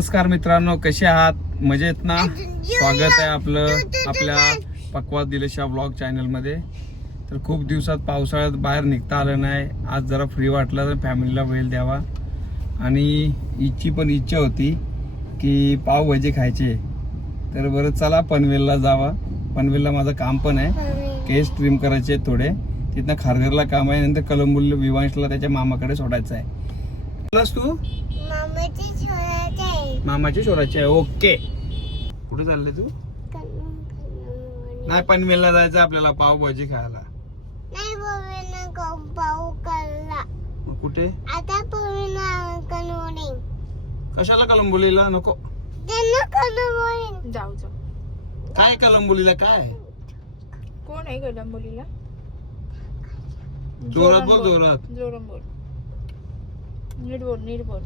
नमस्कार मित्रांनो, कसे आहात? मजेत ना? स्वागत आहे आपलं आपल्या पक्वास दिलेशा ब्लॉग चॅनल मध्ये. तर खूप दिवसात पावसाळ्यात बाहेर निघता आलं नाही. आज जरा फ्री वाटलं तर फॅमिलीला वेळ द्यावा आणि हिची पण इच्छा होती की पावभाजी खायची. तर बरं चला पनवेलला जावा. पनवेलला माझं काम पण आहे, केस ट्रिम करायचे थोडे. तिथनं खारघरला काम आहे, नंतर कलंबुल्ली विवांशला त्याच्या मामाकडे सोडायचं आहे. तू मामाची सोडायची आहे. ओके. कुठे चालले तू? नाही, पनवेलला जायचं आपल्याला पावभाजी खायला. मग कुठे? कशाला कलंबुलीला? नको जाऊ जाऊ. काय कलंबुलीला? काय कोण आहे कलंबोलीला? जोरात बोल, जोरात. जोरात बोल. नीट बोल, नीट बोल.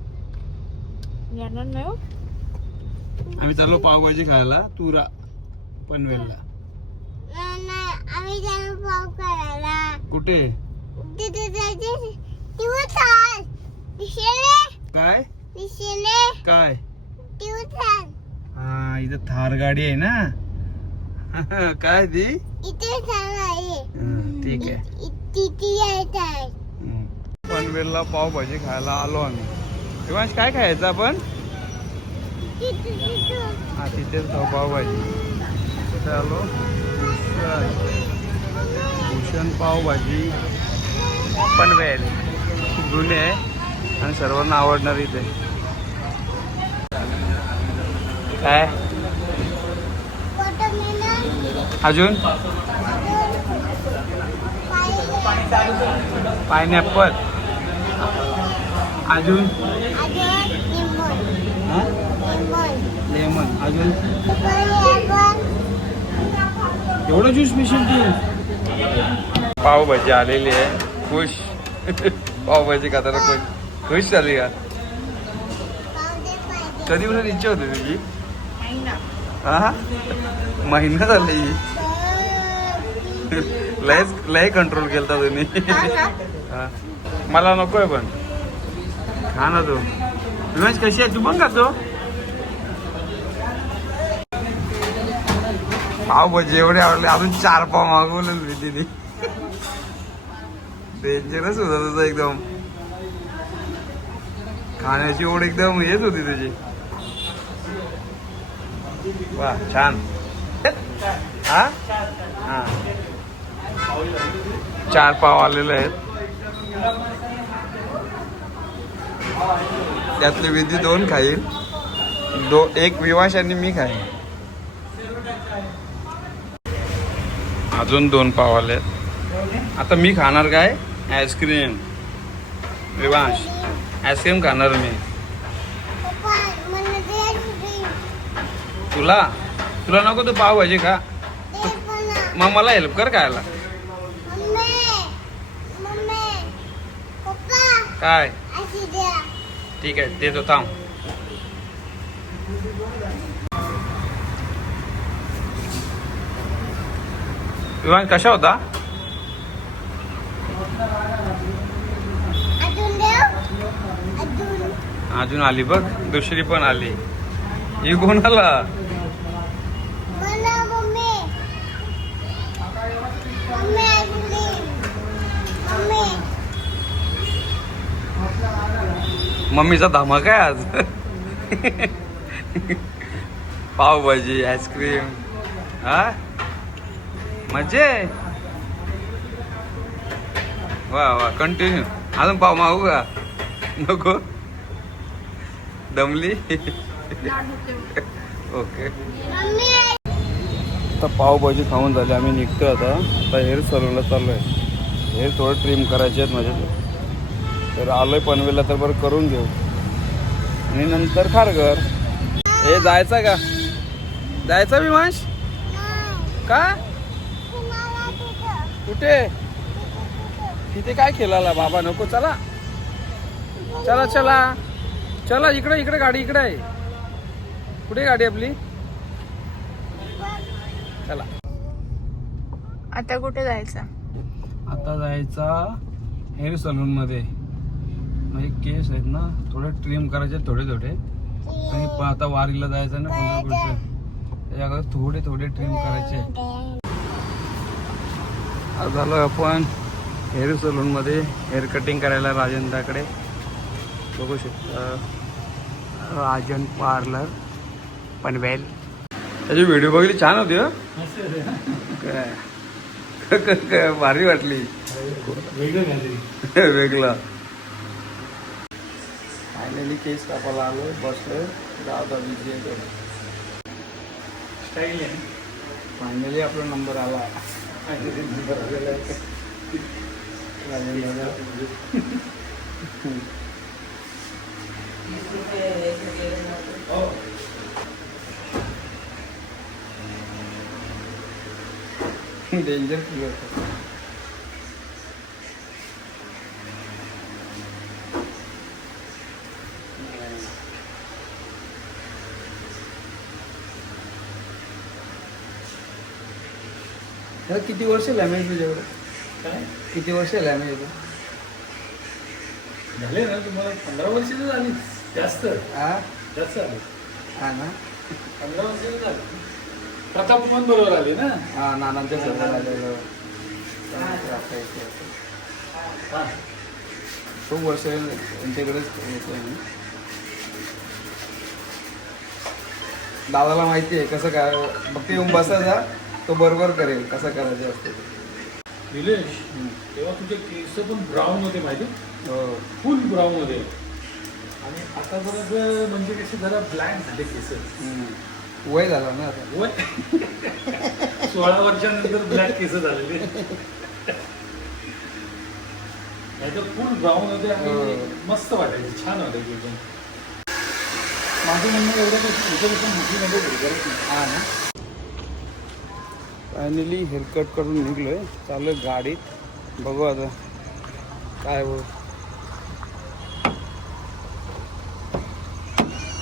येणार नाही हो. आम्ही चाललो पावभाजी खायला तुरा पनवेलला. कुठे? काय काय? हा, इथं थार गाडी आहे ना. काय ती? ठीक आहे. पनवेलला पावभाजी खायला आलो आम्ही. शिवांश, काय खायचं आपण? हा, तिथेच खाऊ पावभाजी. तिथे आलो. भूषण पावभाजी पनवेल. खूप जुने आहे आणि सर्वांना आवडणार इथे. काय अजून? पायनॅपल. अजून लेमन. अजून एवढं ज्यूस मिशन तू? पावभाजी आलेली आहे. खुश. पावभाजी खाताना खुश. खुश झाली का? कधी म्हणून इच्छा होती तुझी? हा, महिना झाली. लय कंट्रोल केलता तुम्ही. मला नकोय पण खा ना तू. विमेश, कशी आहे? तू पण खातो पावभाजी? एवढे आवडले. अजून 4 पाव मागवले मी तिने. डेंजरस होता तुझं एकदम. खाण्याची ओढ एकदम हेच होती तुझी. वा, छान. हा हा, 4 पाव आलेले आहेत. त्यातले विधी 2 खाईल. एक विवाश आणि मी खाईन. अजून 2 पाव आले. आता मी खाणार काय? आईस्क्रीम. विवाश, आईस्क्रीम खाणार मी. तुला तुला नको तू पावभाजी खा. मग मला हेल्प कर खायला. काय? ठीक आहे, देतो. थांब. विमान कशा होता? अजून आली बघ. दुसरी पण आली. ही कोणाला? मम्मीचा धमाका आहे आज. पावभाजी, आईस्क्रीम. हा, मजे. वा वा, कंटिन्यू. अजून पाव मागू का? नको, दमली. ओके. आता पावभाजी खाऊन झाली. आम्ही निघतो आता हेअर सलूनला चाललोय. हेअर थोडं ट्रिम करायचे आहेत माझे. तर आलोय पनवेलला, तर बरं करून घेऊ आणि नंतर खारघर. हे जायचं का? जायचं विमांश? का? कुठे? तिथे काय खेळायला? बाबा नको. चला चला चला चला. इकडे इकडे गाडी इकडे आहे. कुठे गाडी आपली? चला. आता कुठे जायचं? आता जायचा हेअर सलून मध्ये. म्हणजे केस आहेत ना थोडे ट्रिम करायचे थोडे थोडे. आणि आता वारीला जायचं ना पंढरपूरचं, त्याच्याकडे थोडे थोडे ट्रिम करायचे. आज झालो आपण हेअर सलून मध्ये हेअर कटिंग करायला राजनदाकडे. बघू शकता राजन पार्लर पनवेल. त्याची व्हिडिओ बघितली, छान होती. काय भारी वाटली, वेगळा. फायनली केस कापायला आलो, बसलो. फायनली आपला नंबर आला. डेंजर फील होतं. किती वर्ष लॅमेज तुझ्याकडे? काय किती वर्ष लॅमेज झाले ना तुम्हाला? 15 वर्ष झाली. जास्त जास्त आले. हा ना, 15 वर्ष झाली. प्रताप पण बरोबर आले ना. हा, नानांच्या सोबत आलेलं. खूप वर्ष त्यांच्याकडेच होतो मी. दादाला माहिती आहे कसं काय, फक्त येऊन बसायचा, तो बरोबर करेल कसं करायचं असतं. निलेश, तेव्हा तुझे केस पण ब्राऊन होते माहिती? हो, फुल ब्राऊन होते. आणि आता जरा म्हणजे कसे जरा ब्लॅक झाले केस. वय झालं ना आता. वय 16 वर्षानंतर ब्लॅक केस झालेले. नाही तर फुल ब्राऊन होते आणि मस्त वाटायचे, छान वाटायचे एकदम. माझं म्हणणं एवढं मोठी हा ना. फायनली हेअरकट करून निघलोय, चालू गाडीत. बघू आता काय हो.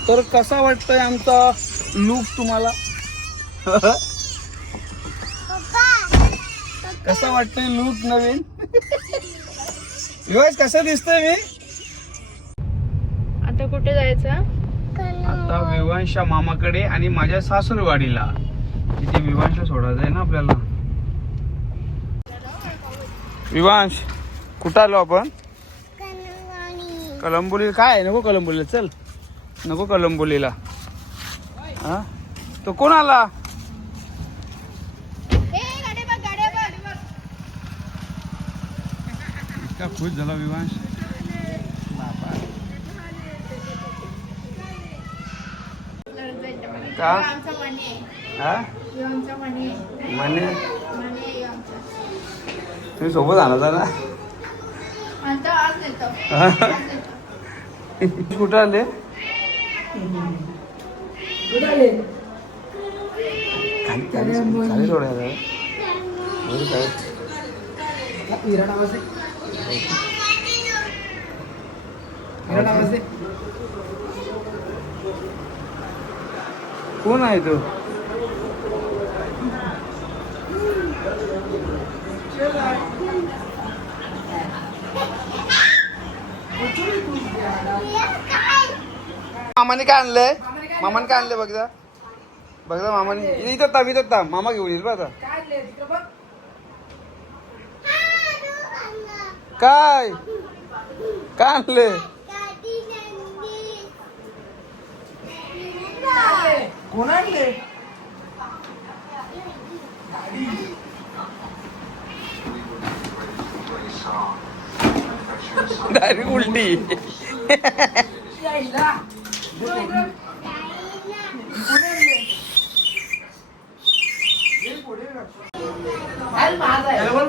तर कसा वाटतोय आमचा लुक तुम्हाला? कसा वाटतोय लुक नवीन? योश कसं दिसतोय मी? आता कुठे जायचं? आता विवांशा मामाकडे आणि माझ्या सासूरवाडीला. तिथे विवांश सोडायचं आहे ना आपल्याला. विवांश, कुठं आलो आपण? कलंबोली. काय आहे? नको कलंबोलीला, चल. नको कलंबोलीला. हा, तो कोण आला? इतका खुश झाला विवांश. का? हा? म्हणे तुम्ही सोबत आणा ना. कुठं आले? खाली सोडायला कोण आहे तो? मामाने काय आणलंय? मामाने काय आणलंय बघा, बघा मामाने. इथं थांब, इथं थांब, मामा घेऊन येईल. बघा काय काय आणलंय. कोण आणले? डायरेक्ट उलटी.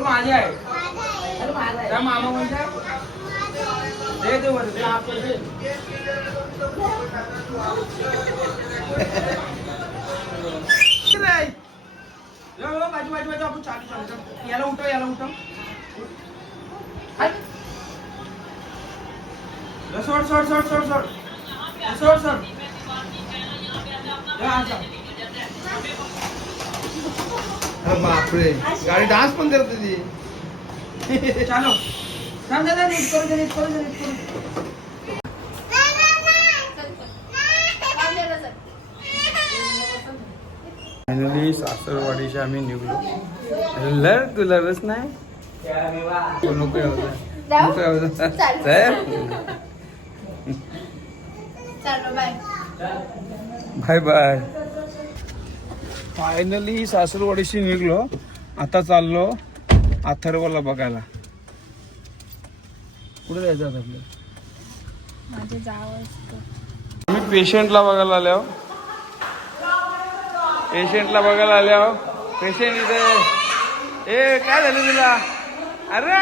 माझे आहे मामा म्हणतात. बाजू आपण चालू. याला उठव, याला उठव. सोड सोड सोड सोड सोड सोड सोड. बापरे, गाडी डान्स पण करते ती. चालो, थांब दादा, नीट करू दे, नीट करू दे, नीट करू. फायनली सासरवाडीशी आम्ही निघलो. लर तुला रस नाही नको यावं. नको यावं. Bye bye. फायनली सासरवाडीशी निघलो. आता चाललो अथर्वला बघायला. कुठे जायचं आता आपलं? माझे जावं असतं. आम्ही पेशंटला बघायला आलो. पेशंटला बघायला आलो. पेशंट इथे. ए काय झालं तुला? अरे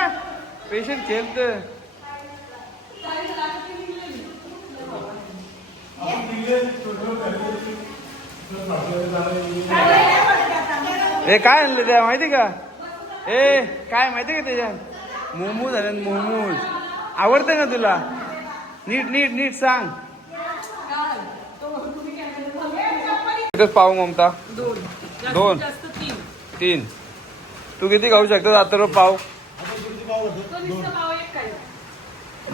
पेशंट खेळत. ए काय आणलं त्या माहिती का? ए काय माहिती का त्याच्यात? मोमोज आले. मोमोज आवडतं का तुला? नीट नीट नीट सांग. पाव ममता? दोन 3. तू किती खाऊ शकतो आता पाव?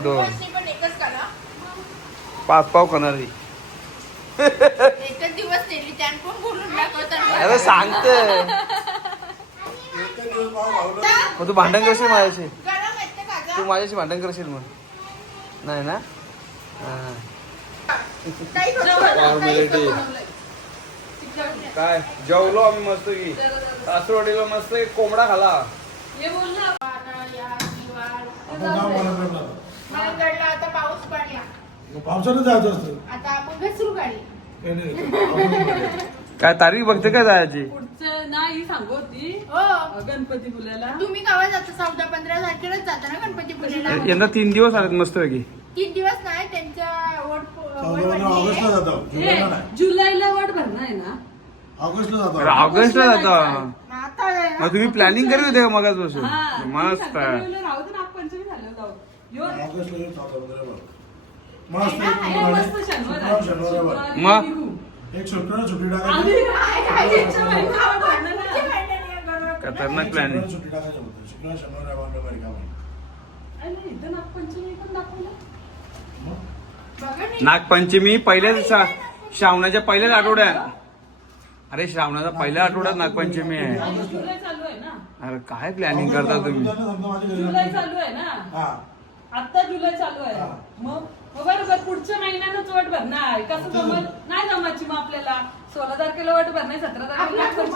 2. 5 पाव खाणार. एकच दिवस नेली त्यान पण बोलून दाखवतात. अरे सांगते. मग तू भांडण करशील माझ्याशी? गरम येते का तू माझ्याशी भांडण करशील मग? नाही ना. काय जेवलो आम्ही मस्त की. सासरवाडीला मस्त कोंबडा खाला. आता पाऊस पडला. पावसानं जायचं असतं. आता आपण घसरू गाडी. काय तारीख बघते का जायची? पुढचं नाही सांगू ती हो गणपती पुण्याला. तुम्ही गावात जाता 14-15 तारखेलाच जाता ना गणपतीपुळेला? यंदा 3 दिवस आलेत मस्त पैकी. 3 दिवस नाही त्यांच्या ऑगस्टला जातो. जुलैला नाही. जुलैला वट भरणं आहे ना. ऑगस्टला जातो. ऑगस्टला जाता. आता मग तुम्ही प्लॅनिंग करत होते का मगाचपासून? हा, मस्त. राहू दे नागपंचमी झालं जाऊ. यो, ऑगस्टला येऊन जातो. मस्त हे मस्त शनिवार आहे. शनिवार शुक्रवारी मग? निघू. एक सुट्टी आम्ही टाकायची. याच्या महिन्यात वट भरणं ना. खतरनाक प्लॅनिंग. सुट्टी टाकायची होतं. शुक्रवार शनिवार रविवार रिकामा. अरे इथं नागपंचमी पण दाखवलं. नागपंचमी पहिल्याच श्रावणाच्या पहिल्याच आठवड्यात. अरे श्रावणाच्या पहिल्या आठवड्यात नागपंचमी आहे. जुलै चालू आहे ना. अरे काय प्लॅनिंग करता तुम्ही? जुलै चालू आहे ना. हा. आता जुलै चालू आहे. हा. मग बरोबर पुढच्या महिन्यातच वट भरणं आहे. कसं जमल नाही जमायची मग आपल्याला. 16 तारखेला वट भरणं, 17 तारखेला नागपंचमी.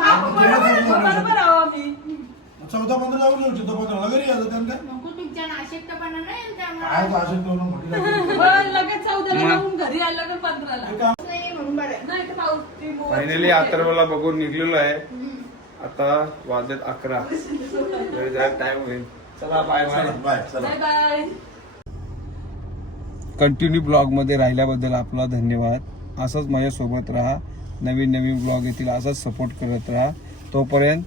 बरोबर आहो आम्ही. 14-15 जाऊन येऊ शकतो. 15 घरी यायचं त्यांना काय? नको तुमच्या नाशिकपणा नाही त्यामुळे काय तो असेल तो ना म्हटलं. हो, लगेच 14ला जाऊन घरी आलं का 15ला. नाही म्हणून बरं. नाही तर पाऊस ती मोबाईल- फायनली अथर्वला बघून निघलेलो आहे. आता वाजत 11. टाइम होईल. चला बाय बाय. बाय. चला. Bye bye. कंटिन्यू ब्लॉग मध्ये राहिल्याबद्दल आपला धन्यवाद. असंच माझ्यासोबत राहा. नवीन नवीन ब्लॉग येतील. असाच सपोर्ट करत राहा. तोपर्यंत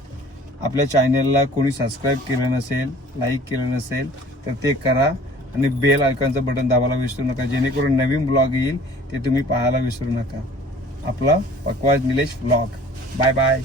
आपल्या चॅनलला कोणी सबस्क्राईब केलं नसेल, लाईक केलं नसेल तर ते करा आणि बेल आयकॉनचं बटन दाबायला विसरू नका, जेणेकरून नवीन ब्लॉग येईल ते तुम्ही पाहायला विसरू नका. आपला पक्वाज निलेश ब्लॉग. Bye bye.